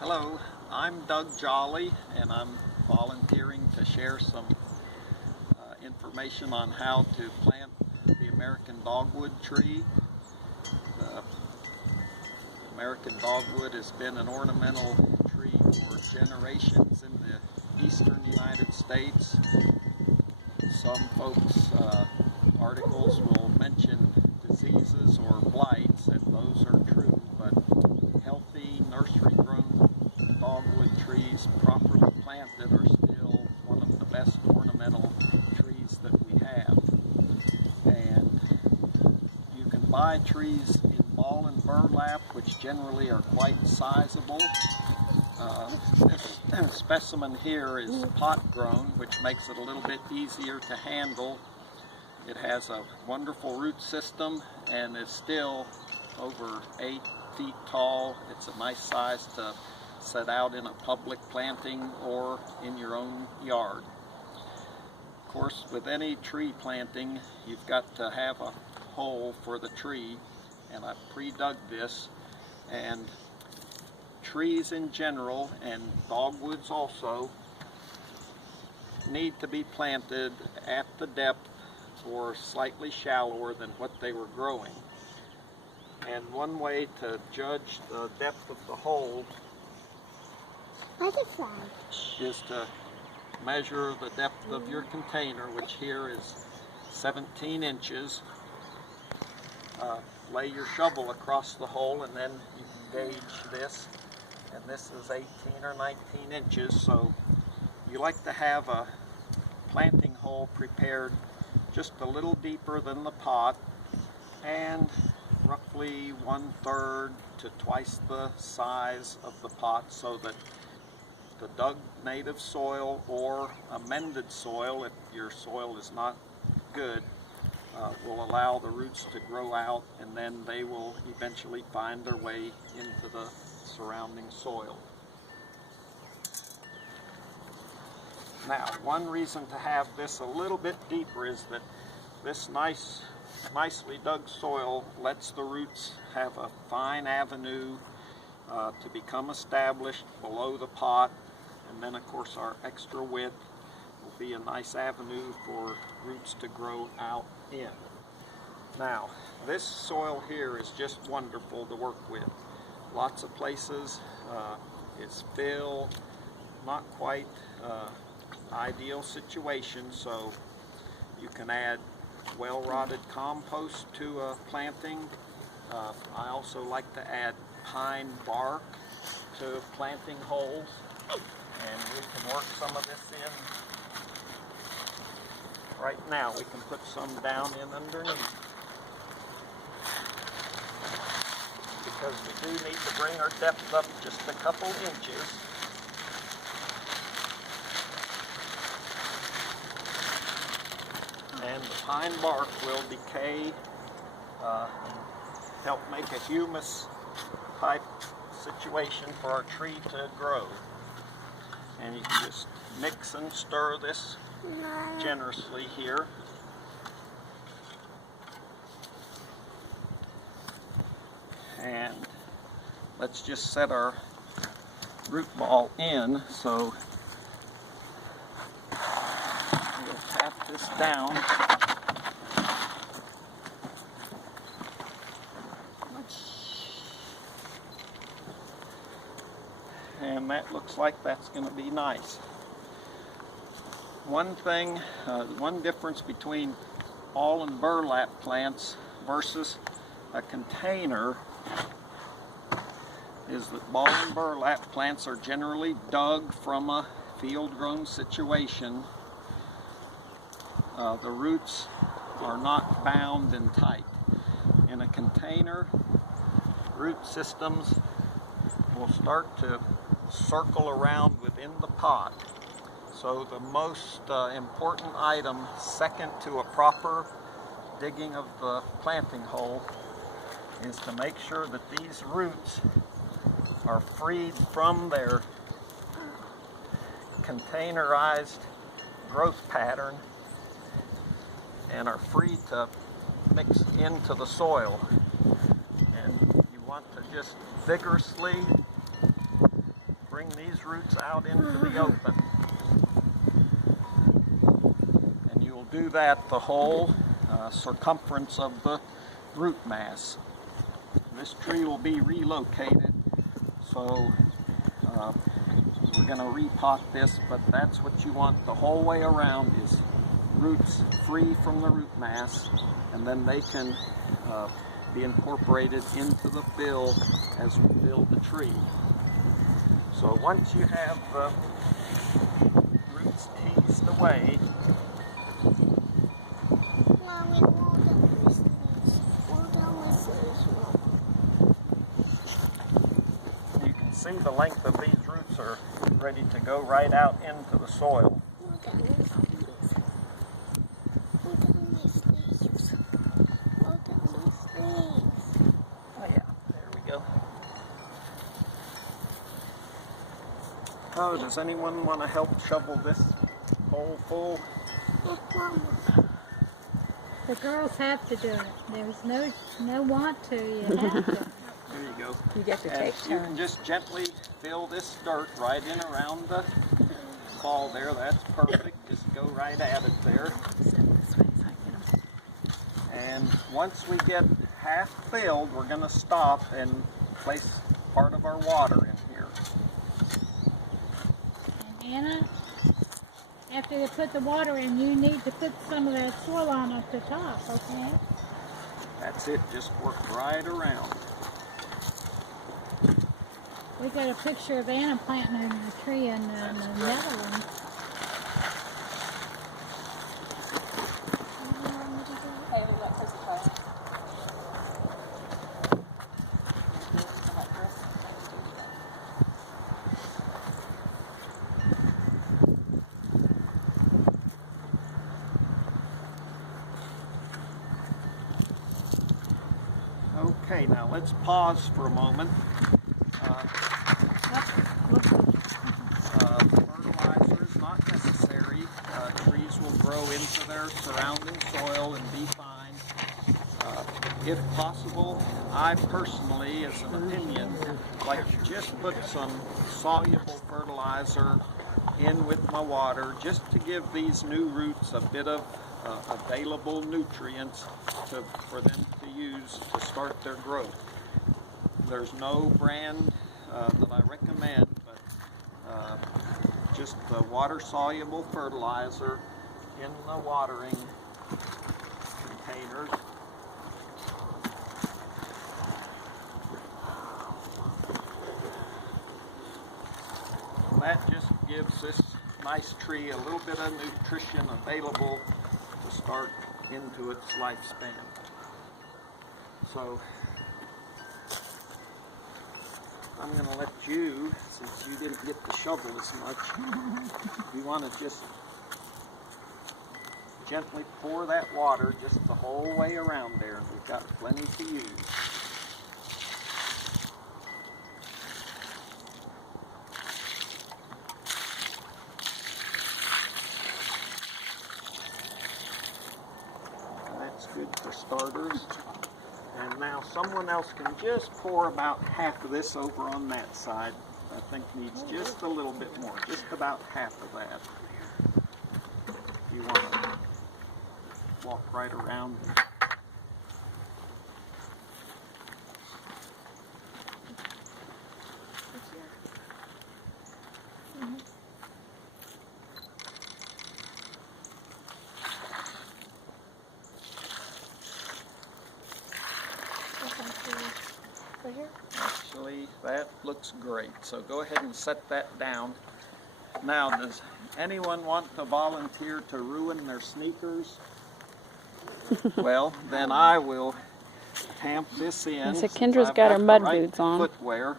Hello, I'm Doug Jolley, and I'm volunteering to share some information on how to plant the American dogwood tree. The American dogwood has been an ornamental tree for generations in the eastern United States. Some folks' articles will mention diseases or blights, and those are true, but healthy nursery-grown dogwood trees properly planted are still one of the best ornamental trees that we have. And you can buy trees in ball and burlap, which generally are quite sizable. This specimen here is pot grown, which makes it a little bit easier to handle. It has a wonderful root system and is still over 8 feet tall. It's a nice size to set out in a public planting or in your own yard. Of course, with any tree planting, you've got to have a hole for the tree, and I've pre-dug this. And trees in general, and dogwoods also, need to be planted at the depth or slightly shallower than what they were growing. And one way to judge the depth of the hole is to measure the depth of your container, which here is 17 inches. Lay your shovel across the hole, and then you can gauge this. And this is 18 or 19 inches, so you like to have a planting hole prepared just a little deeper than the pot, and roughly 1/3 to twice the size of the pot, so that the dug native soil or amended soil, if your soil is not good, will allow the roots to grow out, and then they will eventually find their way into the surrounding soil. Now, one reason to have this a little bit deeper is that this nicely dug soil lets the roots have a fine avenue to become established below the pot, and then of course our extra width will be a nice avenue for roots to grow out in. Now, this soil here is just wonderful to work with. Lots of places it's fill, not quite ideal situation, so you can add well-rotted compost to a planting. I also like to add pine bark to planting holes, and we can work some of this in right now. We can put some down in underneath, because we do need to bring our depth up just a couple inches. And the pine bark will decay and help make a humus type situation for our tree to grow. And you can just mix and stir this generously here. And let's just set our root ball in. So we'll tap this down. And that looks like that's going to be nice. One thing, one difference between ball and burlap plants versus a container is that ball and burlap plants are generally dug from a field-grown situation. The roots are not bound and tight. In a container, root systems will start to circle around within the pot. So the most important item, second to a proper digging of the planting hole, is to make sure that these roots are freed from their containerized growth pattern and are free to mix into the soil. And you want to just vigorously bring these roots out into the open. And you'll do that the whole circumference of the root mass. This tree will be relocated, so we're going to repot this, but that's what you want the whole way around, is roots free from the root mass, and then they can be incorporated into the fill as we build the tree. So once you have the roots teased away, you can see the length of these roots are ready to go right out into the soil. Oh, does anyone want to help shovel this hole full? The girls have to do it. There's no want to, you have to. There you go. You get to take turns. You can just gently fill this dirt right in around the ball there. That's perfect. Just go right at it there. And once we get half filled, we're going to stop and place part of our water in here. Anna, after you put the water in, you need to put some of that soil on at the top, okay? That's it, just work right around. We got a picture of Anna planting a tree in the Netherlands. Okay, now let's pause for a moment. Fertilizer is not necessary. Trees will grow into their surrounding soil and be fine. If possible, I personally, as an opinion, like to just put some soluble fertilizer in with my water just to give these new roots a bit of available nutrients for them to use to start their growth. There's no brand that I recommend, but just the water-soluble fertilizer in the watering containers. That just gives this nice tree a little bit of nutrition available to start into its lifespan. So I'm going to let you, since you didn't get to shovel as much, you want to just gently pour that water just the whole way around there, and we've got plenty to use. Good for starters. And now someone else can just pour about half of this over on that side. I think needs just a little bit more, just about half of that. If you want to walk right around. Actually, that looks great. So go ahead and set that down. Now, does anyone want to volunteer to ruin their sneakers? Well, then I will tamp this in. So Kendra's got her mud boots on. Footwear.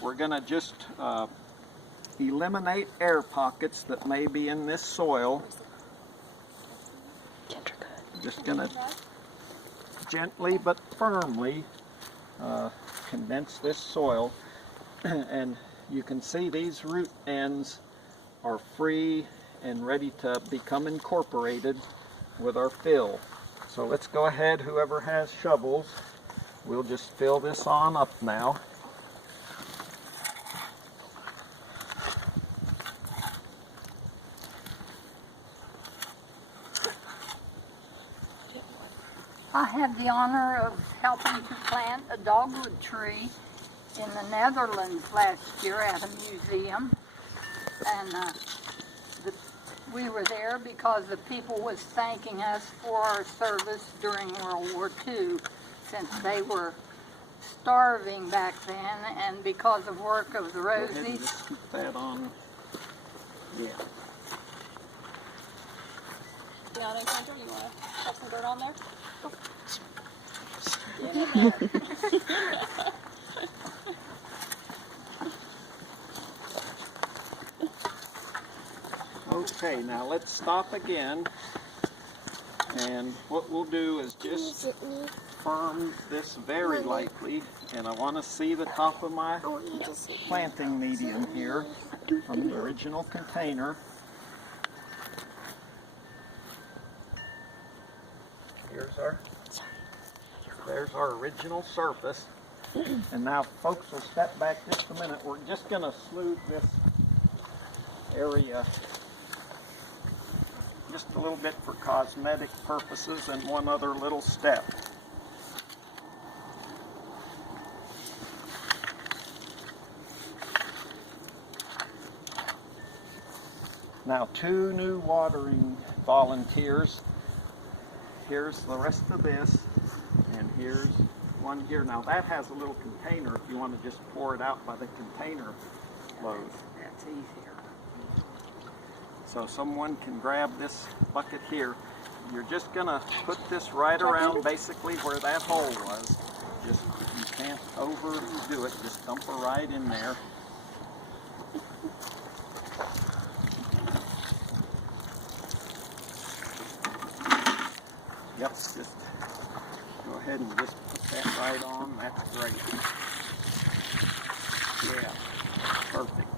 We're going to just eliminate air pockets that may be in this soil. Just going to gently but firmly condense this soil, and you can see these root ends are free and ready to become incorporated with our fill. So let's go ahead, whoever has shovels, we'll just fill this on up now. I had the honor of helping to plant a dogwood tree in the Netherlands last year at a museum. And we were there because the people was thanking us for our service during World War II, since they were starving back then, and because of work of the Rosies. Just keep that on. Yeah. Deanna and Sandra, you want to put some dirt on there? Get in there. Okay, now let's stop again. And what we'll do is just firm this very lightly. And I want to see the top of my planting medium here from the original container. There's our original surface. And now folks will step back just a minute. We're just going to smooth this area just a little bit for cosmetic purposes, and one other little step. Now 2 new watering volunteers. Here's the rest of this, and here's one here. Now that has a little container if you want to just pour it out by the container load. That's easier. So someone can grab this bucket here. You're just going to put this right around basically where that hole was. Just, you can't overdo it. Just dump her right in there. Yep, just go ahead and just put that right on. That's great. Yeah, perfect.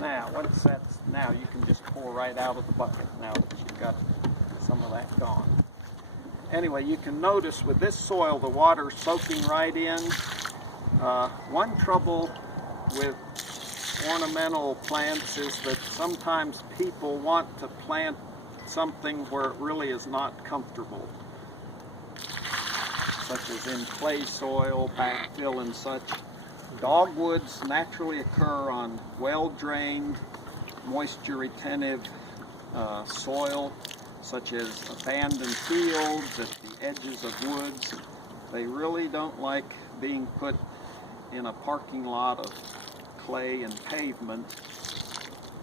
Now, once that's, now you can just pour right out of the bucket now that you've got some of that gone. Anyway, you can notice with this soil, the water's soaking right in. One trouble with ornamental plants is that sometimes people want to plant something where it really is not comfortable, such as in clay soil, backfill and such. Dogwoods naturally occur on well-drained, moisture-retentive soil, such as abandoned fields, at the edges of woods. They really don't like being put in a parking lot of clay and pavement,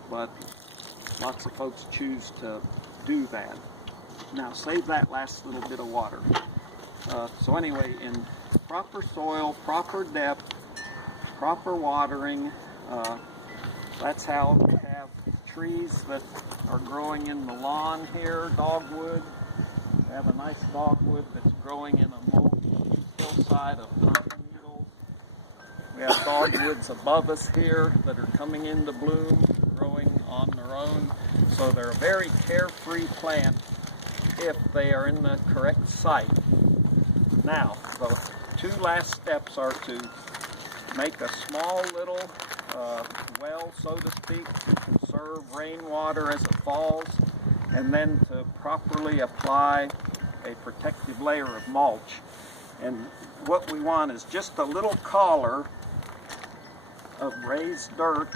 but lots of folks choose to do that. Now save that last little bit of water. So anyway, in proper soil, proper depth, proper watering, that's how we have trees that are growing in the lawn here, dogwood. We have a nice dogwood that's growing in a mulch hillside of pine needles. We have dogwoods above us here that are coming into bloom, growing on their own. So they're a very carefree plant if they are in the correct site. Now, the 2 last steps are to make a small little well, so to speak, to conserve rainwater as it falls, and then to properly apply a protective layer of mulch. And what we want is just a little collar of raised dirt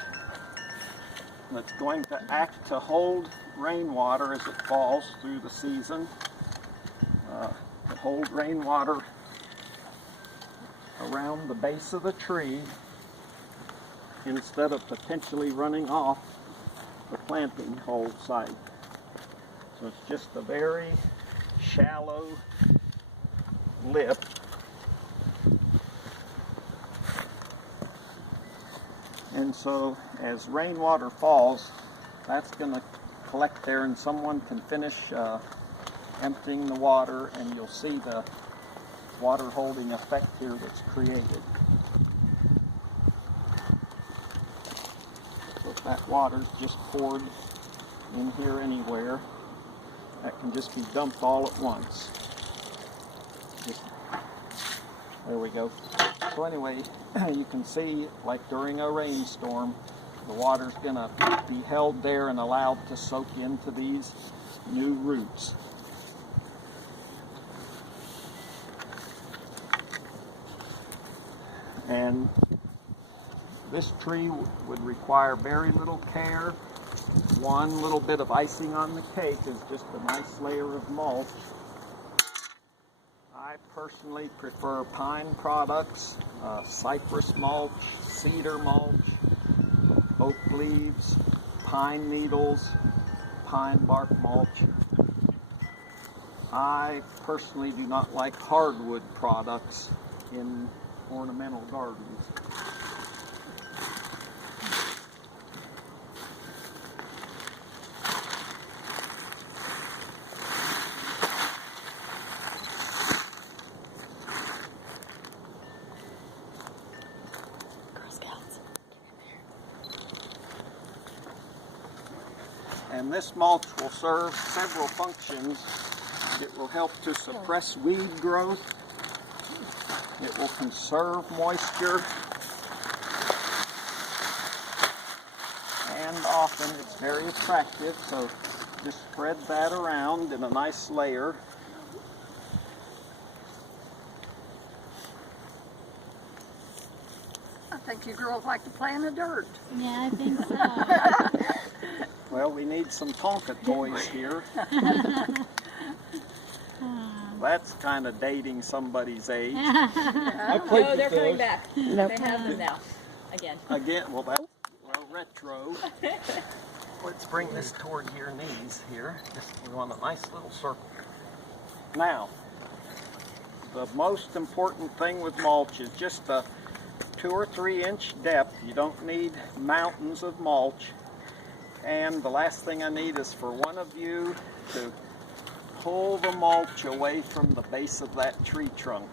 that's going to act to hold rainwater as it falls through the season, to hold rainwater around the base of the tree instead of potentially running off the planting hole site. So it's just a very shallow lip. And so as rainwater falls, that's going to collect there, and someone can finish emptying the water, and you'll see the water holding effect here that's created. So if that water's just poured in here anywhere, that can just be dumped all at once. There we go. So anyway, you can see, like during a rainstorm, The water's gonna be held there and allowed to soak into these new roots. And this tree would require very little care. One little bit of icing on the cake is just a nice layer of mulch. I personally prefer pine products, cypress mulch, cedar mulch, oak leaves, pine needles, pine bark mulch. I personally do not like hardwood products in ornamental gardens. And this mulch will serve several functions. It will help to suppress weed growth. It will conserve moisture. And often it's very attractive, so just spread that around in a nice layer. I think you girls like to play in the dirt. Yeah, I think so. Well, we need some Tonka toys here. That's kind of dating somebody's age. Oh, they're coming back. Nope. They have them now. Again. Again, well, that's retro. Let's bring this toward your knees here. We want a nice little circle. Now, the most important thing with mulch is just a 2 or 3 inch depth. You don't need mountains of mulch. And the last thing I need is for one of you to pull the mulch away from the base of that tree trunk.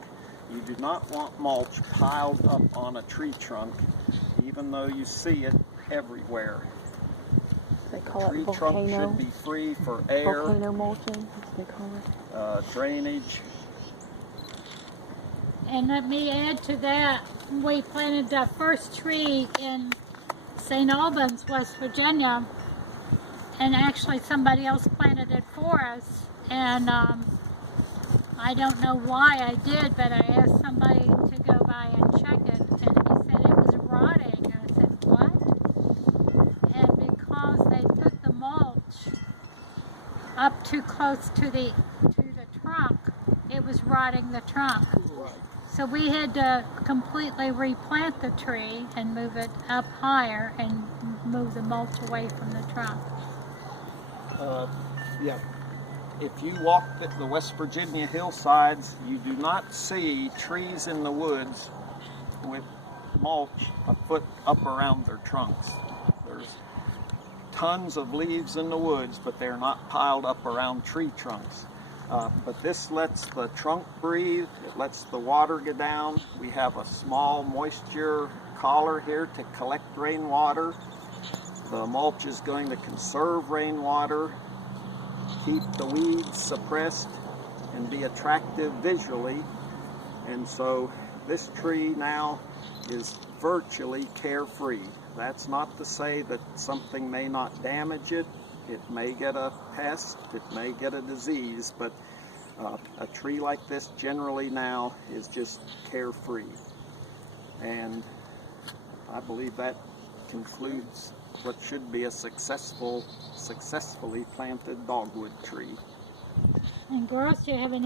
You do not want mulch piled up on a tree trunk, even though you see it everywhere. They call Tree it trunk volcano. should be free for air, Volcano mulching, as they call it. drainage. And let me add to that, we planted the first tree in St. Albans, West Virginia, and actually somebody else planted it for us. And I don't know why I did, but I asked somebody to go by and check it, and he said it was rotting. And I said, what? And because they put the mulch up too close to the trunk, it was rotting the trunk. So we had to completely replant the tree and move it up higher and move the mulch away from the trunk. Yeah. If you walk the West Virginia hillsides, you do not see trees in the woods with mulch a foot up around their trunks. There's tons of leaves in the woods, but they're not piled up around tree trunks. But this lets the trunk breathe, it lets the water get down. We have a small moisture collar here to collect rainwater. The mulch is going to conserve rainwater, keep the weeds suppressed, and be attractive visually. And so this tree now is virtually carefree. That's not to say that something may not damage it. It may get a pest, it may get a disease, but a tree like this generally now is just carefree. And I believe that concludes what should be a successfully planted dogwood tree. And girls, do you have any